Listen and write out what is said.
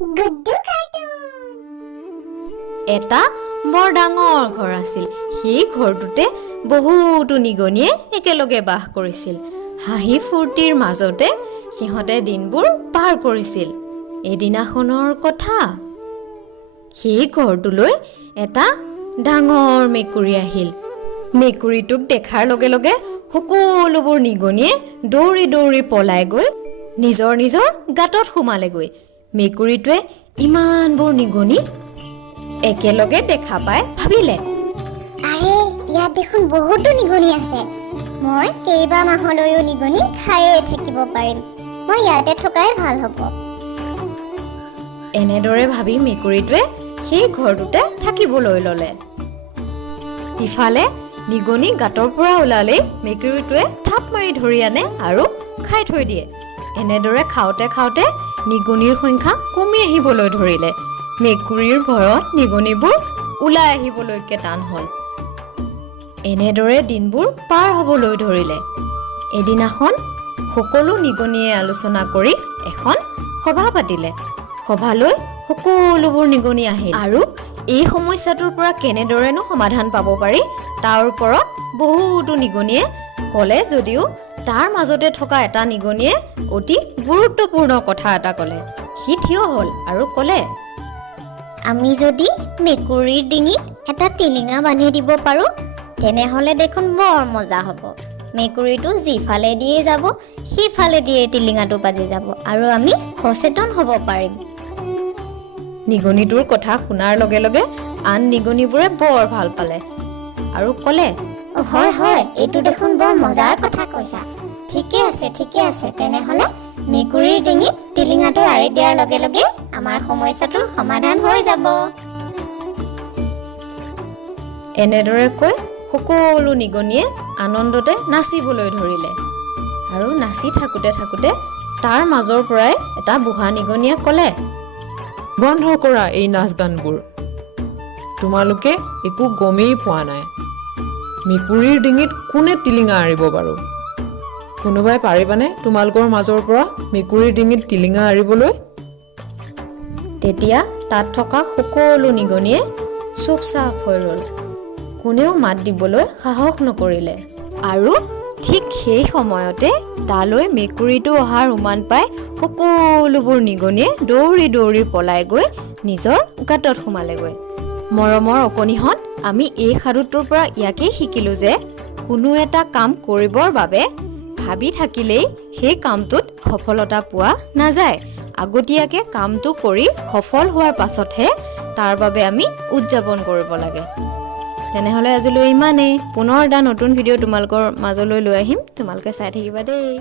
Guddu cartoon. এটা বৰ ডাঙৰ ঘৰ আছিল। সেই ঘৰটোতে বহুতো নিগনিয়ে একেলগে বাস কৰিছিল। হাঁহি ফূৰ্তিৰ মাজতে সিহঁতে দিনবোৰ পাৰ কৰিছিল। এদিনাখনৰ কথা, সেই ঘৰটোলৈ এটা ডাঙৰ মেকুৰী আহিল। মেকুৰীটোক দেখাৰ লগে লগে সকলোবোৰ নিগনিয়ে দৌৰি দৌৰি পলাই গৈ নিজৰ নিজৰ গাঁতত সোমালেগৈ। মেকুৰীটোৱে ইমানবোৰ নিগনি একেলগে দেখা পাই ভাবিলে, আৰে ইয়াত দেখোন বহুতো নিগনি আছে। মই কেইবা মাহলৈও নিগনি খায়ে থাকিব পাৰিম। মই ইয়াতে থকাই ভাল হ'ব। এনেদৰে ভাবি মেকুৰীটোৱে সেই ঘৰটোতে থাকিবলৈ ল'লে। ইফালে নিগনি গাঁতৰ পৰা ওলালেই মেকুৰীটোৱে থাপ মাৰি ধৰি আনে আৰু খাই থৈ দিয়ে। এনেদৰে খাওঁতে খাওঁতে নিগনিৰ সংখ্যা কমি আহিবলৈ ধৰিলে। মেকুৰীৰ ভয়ত নিগনিবোৰ ওলাই আহিবলৈকে টান হ'ল। এনেদৰে দিনবোৰ পাৰ হ'বলৈ ধৰিলে। এদিনাখন সকলো নিগনিয়ে আলোচনা কৰি এখন সভা পাতিলে। সভালৈ সকলোবোৰ নিগনি আহিল আৰু এই সমস্যাটোৰ পৰা কেনেদৰেনো সমাধান পাব পাৰি তাৰ ওপৰত বহুতো নিগনিয়ে ক'লে, যদিও তাৰ মাজতে থকা এটা নিগনিয়ে অতি গুৰুত্বপূৰ্ণ কথা এটা ক'লে। সি থিয় হ'ল আৰু ক'লে, আমি যদি মেকুৰীৰ ডিঙিত এটা টিলিঙা বান্ধি দিব পাৰোঁ তেনেহ'লে দেখোন বৰ মজা হ'ব। মেকুৰীটো যিফালে দিয়ে যাব সিফালে দিয়ে টিলিঙাটো বাজি যাব আৰু আমি সচেতন হ'ব পাৰিম। নিগনিটোৰ কথা শুনাৰ লগে লগে আন নিগনিবোৰে বৰ ভাল পালে আৰু ক'লে, হয় হয়, এইটো দেখোন বৰ মজাৰ কথা কৈছা। ঠিকে আছে, তেনেহ'লে মেকুৰীৰ ডিঙিত টিলিঙাটো আঁৰি দিয়াৰ লগে লগে আমাৰ সমস্যাটোৰ সমাধান হৈ যাব। এনেদৰে কৈ সকলো নিগনিয়ে আনন্দতে নাচিবলৈ ধৰিলে আৰু নাচি থাকোঁতে থাকোঁতে তাৰ মাজৰ পৰাই এটা বুঢ়া নিগনিয়ে ক'লে, বন্ধ কৰা এই নাচ গানবোৰ। তোমালোকে একো গমেই পোৱা নাই। মেকুৰীৰ ডিঙিত কোনে টিলিঙা আঁৰিব বাৰু? কোনোবাই পাৰিবানে তোমালোকৰ মাজৰ পৰা মেকুৰীৰ ডিঙিত টিলিঙা আঁৰিবলৈ? তেতিয়া তাত থকা সকলো নিগনিয়ে চুপচাপ হৈ ৰ'ল। কোনেও মাত দিবলৈ সাহস নকৰিলে। আৰু ঠিক সেই সময়তে তালৈ মেকুৰীটো অহাৰ উমান পাই সকলোবোৰ নিগনিয়ে দৌৰি দৌৰি পলাই গৈ নিজৰ গাঁতত সোমালেগৈ। মৰমৰ অকণিহঁত, আমি এই সাধুটোৰ পৰা ইয়াকেই শিকিলোঁ যে কোনো এটা কাম কৰিবৰ বাবে ভাবি থাকিলেই সেই কামটোত সফলতা পোৱা নাযায়। আগতীয়াকৈ কামটো কৰি সফল হোৱাৰ পাছতহে তাৰ বাবে আমি উদযাপন কৰিব লাগে। তেনেহ'লে আজিলৈ ইমানেই। পুনৰ এটা নতুন ভিডিঅ' তোমালোকৰ মাজলৈ লৈ আহিম। তোমালোকে চাই থাকিবা দেই।